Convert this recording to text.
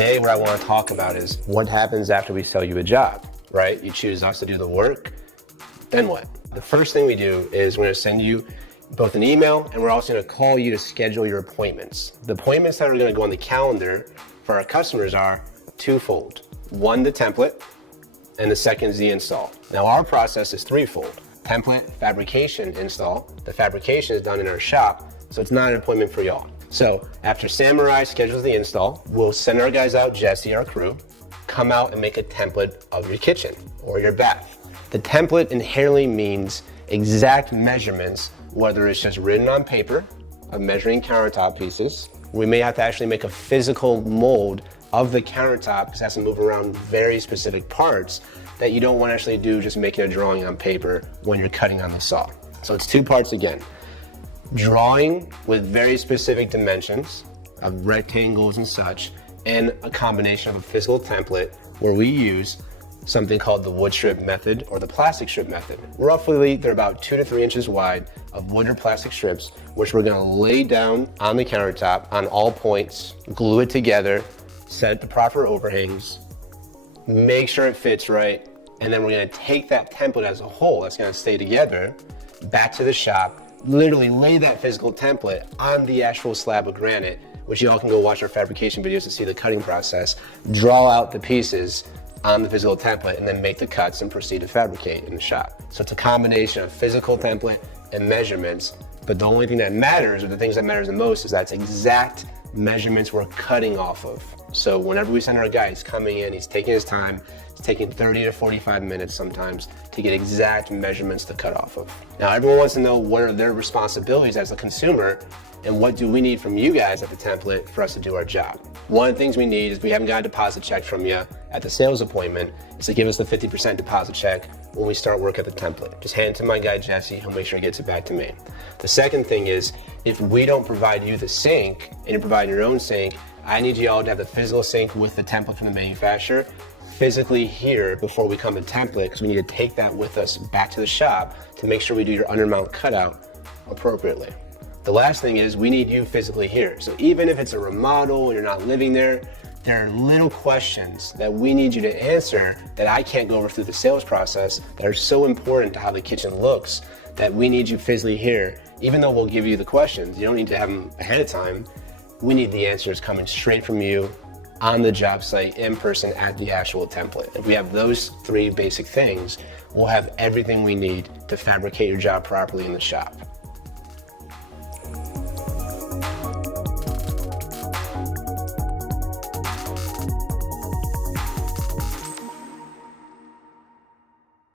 Today, what I want to talk about is what happens after we sell you a job, right? You choose us to do the work, then what? The first thing we do is we're going to send you both an email and we're also going to call you to schedule your appointments. The appointments that are going to go on the calendar for our customers are twofold. One, the template, and the second is the install. Now our process is threefold. Template, fabrication, install. The fabrication is done in our shop, so it's not an appointment for y'all. So after Samurai schedules the install, we'll send our guys out, Jesse, our crew, come out and make a template of your kitchen or your bath. The template inherently means exact measurements, whether it's just written on paper of measuring countertop pieces. We may have to actually make a physical mold of the countertop because it has to move around very specific parts that you don't want to actually do just making a drawing on paper when you're cutting on the saw. So it's two parts again. Drawing with very specific dimensions of rectangles and such, and a combination of a physical template where we use something called the wood strip method or the plastic strip method. Roughly, they're about 2 to 3 inches wide of wood or plastic strips, which we're gonna lay down on the countertop on all points, glue it together, set the proper overhangs, make sure it fits right, and then we're gonna take that template as a whole that's gonna stay together back to the shop, literally lay that physical template on the actual slab of granite, which you all can go watch our fabrication videos to see the cutting process, draw out the pieces on the physical template, and then make the cuts and proceed to fabricate in the shop. So it's a combination of physical template and measurements, but the only thing that matters, or the things that matters the most, is that's exact measurements we're cutting off of. So whenever we send our guy, he's coming in, he's taking his time, it's taking 30 to 45 minutes sometimes to get exact measurements to cut off of. Now everyone wants to know what are their responsibilities as a consumer and what do we need from you guys at the template for us to do our job. One of the things we need is we haven't got a deposit check from you at the sales appointment, is to give us the 50% deposit check when we start work at the template. Just hand it to my guy Jesse, he'll make sure he gets it back to me. The second thing is, if we don't provide you the sink and you're providing your own sink, I need you all to have the physical sink with the template from the manufacturer physically here before we come to template, because we need to take that with us back to the shop to make sure we do your undermount cutout appropriately. The last thing is we need you physically here. So even if it's a remodel and you're not living there are little questions that we need you to answer that I can't go over through the sales process that are so important to how the kitchen looks that we need you physically here. Even though we'll give you the questions, you don't need to have them ahead of time. We need the answers coming straight from you on the job site, in person, at the actual template. If we have those 3 basic things, we'll have everything we need to fabricate your job properly in the shop.